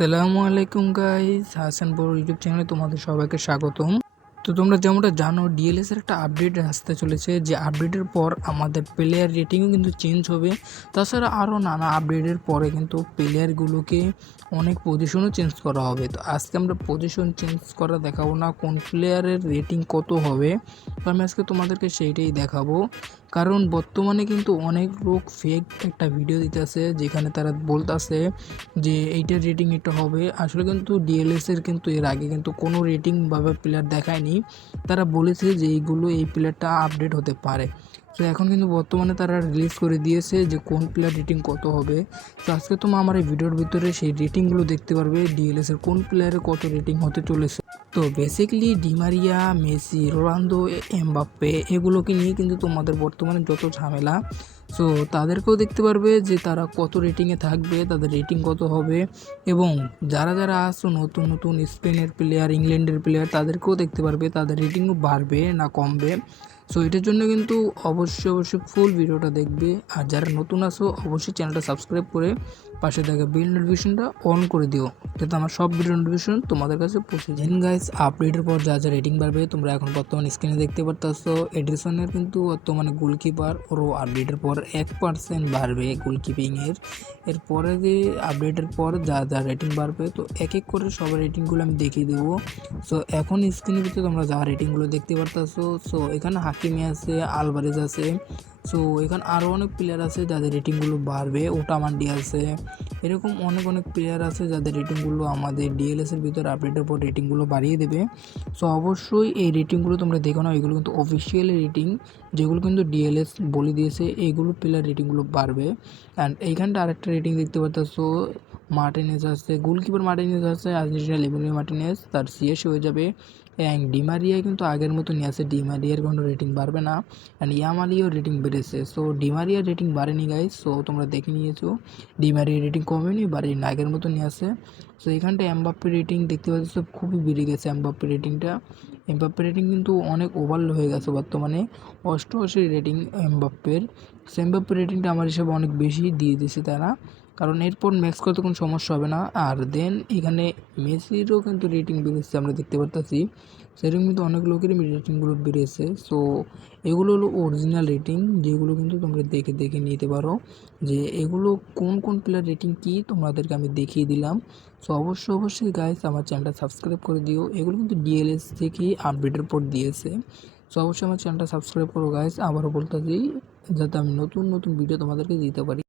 আসসালামু আলাইকুম গাইস হাসান বড় ইউটিউব চ্যানেলে তোমাদের সবাইকে স্বাগতম। তো তোমরা যেমনটা জানো ডিএলএস এর একটা আপডেট আসতে চলেছে। যে আপডেটের পর আমাদের প্লেয়ার রেটিংও কিন্তু চেঞ্জ হবে। তাছাড়া আরও নানা আপডেটের পরে কিন্তু প্লেয়ারগুলোকে অনেক পজিশনও চেঞ্জ করা হবে। তো আজকে আমরা পজিশন চেঞ্জ করা দেখাবো না, কোন প্লেয়ারের রেটিং কত হবে। তো আমি আজকে তোমাদেরকে সেইটাই দেখাবো। কারণ বর্তমানে কিন্তু অনেক লোক ফেক একটা ভিডিও দিতেছে, যেখানে তারা বলতেছে যে এইটার রেটিং এটা হবে। আসলে কিন্তু ডিএলএসের কিন্তু এর আগে কিন্তু কোনো রেটিং বা প্লেয়ার দেখায়নি। তারা বলেছে যে এইগুলো এই প্লেয়ারটা আপডেট হতে পারে। তো এখন কিন্তু বর্তমানে তারা রিলিজ করে দিয়েছে যে কোন প্লেয়ার রেটিং কত হবে। তো আজকে তোমার আমার এই ভিডিওর ভিতরে সেই রেটিংগুলো দেখতে পারবে ডিএলএস এর কোন প্লেয়ারের কত রেটিং হতে চলেছে। তো basically Di Maria Messi Ronaldo Mbappe এগুলোকে নিয়ে কিন্তু তোমাদের বর্তমানে যত ঝামেলা সো তাদেরকেও দেখতে পারবে যে তারা কত রেটিংয়ে থাকবে, তাদের রেটিং কত হবে এবং যারা যারা আসছো নতুন নতুন স্পেনের প্লেয়ার ইংল্যান্ডের প্লেয়ার তাদেরকেও দেখতে পারবে, তাদের রেটিংও বাড়বে না কমবে। সো এটার জন্য কিন্তু অবশ্যই অবশ্যই ফুল ভিডিওটা দেখবে। আর যারা নতুন আসো অবশ্যই চ্যানেলটা সাবস্ক্রাইব করে পাশে থাকা বিল নোটিফিকেশনটা অন করে দিও। যাতে আমার সব ভিডিও নোটিফিকেশন তোমাদের কাছে পৌঁছে যায়। গাইস আপডেটের পর যা যা রেটিং বাড়বে, তোমরা এখন বর্তমানে স্ক্রিনে দেখতে পারতেছো। এডিসনের কিন্তু বর্তমানে গোলকিপার ওরও আপডেটের পর এক পার্সেন্ট বাড়বে গোলকিপিংয়ের এরপরে যে আপডেটের পর যা যা রেটিং বাড়বে, তো এক এক করে সব রেটিংগুলো আমি দেখিয়ে দেবো। সো এখন স্ক্রিনের ভিতরে তোমরা যা রেটিংগুলো দেখতে পারতেছো সো এখানে হাকিমি আছে, আলভারেজ আছে। সো এখানে আরও অনেক প্লেয়ার আছে যাদের রেটিংগুলো বাড়বে ওটামান্ডি আছে। এরকম অনেক অনেক প্লেয়ার আছে যাদের রেটিংগুলো আমাদের ডিএলএসের ভিতরে আপডেটের পর রেটিংগুলো বাড়িয়ে দেবে। সো অবশ্যই এই রেটিংগুলো তোমরা দেখো না এগুলো কিন্তু অফিসিয়াল রেটিং যেগুলো কিন্তু ডিএলএস বলে দিয়েছে, এগুলো প্লেয়ার রেটিংগুলো বাড়বে। অ্যান্ড এইখানটা আরেকটা রেটিং দেখতে পাচ্ছ মার্টিনেস আছে, গোলকিপার মার্টিনেস আছে, আর্জেন্টিনা লেভেলের মার্টিনেস তার সিএস হয়ে যাবে। অ্যান্ড ডিমারিয়া কিন্তু আগের মতনই আছে ডিমারিয়ার কোনো রেটিং বাড়বে না। অ্যান্ড ইয়ামালিও রেটিং বেড়েছে। সো ডিমারিয়ার রেটিং বাড়েনি গাইজ সো তোমরা দেখে নিয়েছো। ডিমারিয়ার রেটিং কমেনি বাড়েনি আগের মতনই আছে সো এখানটা এমবাপ্পের রেটিং দেখতে পাচ্ছ, খুবই বেড়ে গেছে এমবাপ্পের রেটিংটা এমবাপ্পের রেটিং কিন্তু অনেক ওভার হয়ে গেছে বর্তমানে। অষ্টআশি রেটিং এমবাপ্পের। সো এমবাপ্পের রেটিংটা আমার হিসাবে অনেক বেশি দিয়ে দিয়েছে তারা। কারণ এরপর ম্যাক্স করতে কোনো সমস্যা হবে না। আর দেন এখানে মেসিরও কিন্তু রেটিং বেড়েছে, আমরা দেখতে পারতেছি। সেরকম কিন্তু অনেক লোকেরই রেটিংগুলো বেড়েছে। সো এগুলো হলো অরিজিনাল রেটিং যেগুলো কিন্তু তোমরা দেখে দেখে নিতে পারো যে এগুলো কোন কোন প্লেয়ার রেটিং কী, তোমাদেরকে আমি দেখিয়ে দিলাম। সো অবশ্যই অবশ্যই গাইস আমার চ্যানেলটা সাবস্ক্রাইব করে দিও। এগুলো কিন্তু ডিএলএস থেকেই আপডেটের পর দিয়েছে। সো অবশ্যই আমার চ্যানেলটা সাবস্ক্রাইব করো গাইস আবারও বলতে যাতে আমি নতুন নতুন ভিডিও তোমাদেরকে দিতে পারি।